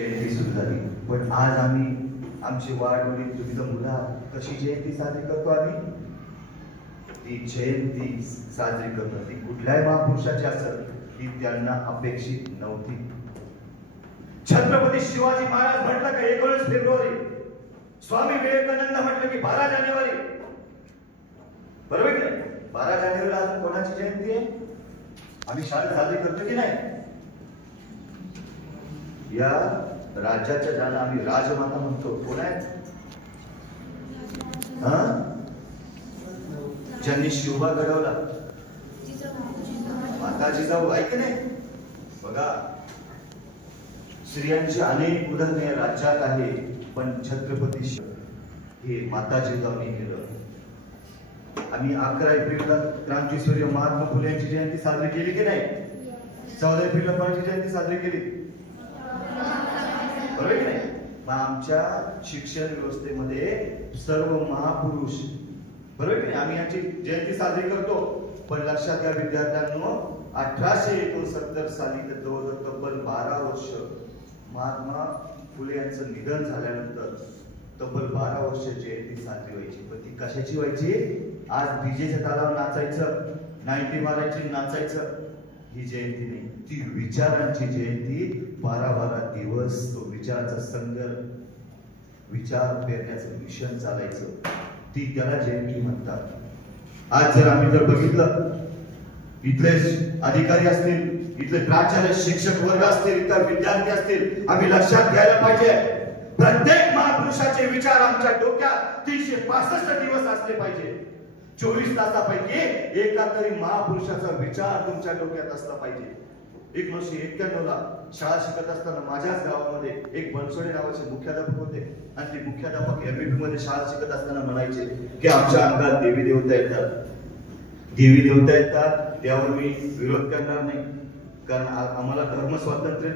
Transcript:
जयंती सुरू झाली, पण आज आम्ही आमची वाढवडील विविध मुला कशी जयंती साजरी करतो. आम्ही ती जयंती साजरी करणं ती कुठल्याही महापुरुषाची असेल ती त्यांना अपेक्षित नव्हती. छत्रपती शिवाजी महाराज म्हटलं का 19 फेब्रुवारी, स्वामी विवेकानंद म्हटलं की 12 जानेवारी, बरोबर की नाही? 12 जानेवारीला अजून कोणाची जयंती आहे? आम्ही शाळेत साजरी करतो की नाही? या राज्याच्या ज्याला आम्ही राजमाता म्हणतो, कोण आहे? ज्यांनी शिवबा घडवला, माता जिजाऊ. ऐक नाही बघा, स्त्रियांची अनेक उदाहरणे राज्यात आहे, पण छत्रपती हे माता जिजाऊंनी केलं. आम्ही 11 एप्रिलला क्रांतीसूर्य महात्मा फुले यांची जयंती साजरी केली की नाही? 14 एप्रिलला कोणाची जयंती साजरी केली? बरोबर की नाही? मग आमच्या शिक्षण व्यवस्थेमध्ये सर्व महापुरुष, बरोबर की नाही, आम्ही यांची जयंती साजरी करतो. पण लक्षात घ्या विद्यार्थ्यांनो, 1869 साली जवळजवळ तब्बल 12 वर्ष महात्मा फुले यांचं निधन झाल्यानंतर तब्बल 12 वर्ष जयंती साजरी व्हायची. पण ती कशाची व्हायची? आज डीजेच्या तालावर नाचायचं, 90 मारायची, नाचायचं, ही जयंती नाही. ती विचारांची जयंती. 12 दिवस तो विचाराचा संघर्ष, विचार पेरण्याचं मिशन चालायचं, ती त्याला जयंती म्हणतात. आज जर आम्ही जर बघितलं, इथले अधिकारी असतील, इथले प्राचार्य, शिक्षक वर्ग असतील, इतर विद्यार्थी असतील, आम्ही लक्षात घ्यायला पाहिजे, प्रत्येक महापुरुषाचे विचार आमच्या डोक्यात 365 दिवस असले पाहिजे. 24 तासापैकी एका तरी महापुरुषाचा विचार तुमच्या डोक्यात असला पाहिजे. 1991 ला शाळा शिकत असताना माझ्याच गावामध्ये एक बनसोडे नावाचे मुख्याध्यापक होते, आणि ते मुख्याध्यापक एमबीपी मध्ये शाळा शिकत असताना म्हणायचे की आमच्या अंगात देवी देवता येतात, देवी देवता येतात, त्यावर मी विरोध करणार नाही, कारण आम्हाला धर्म स्वातंत्र्य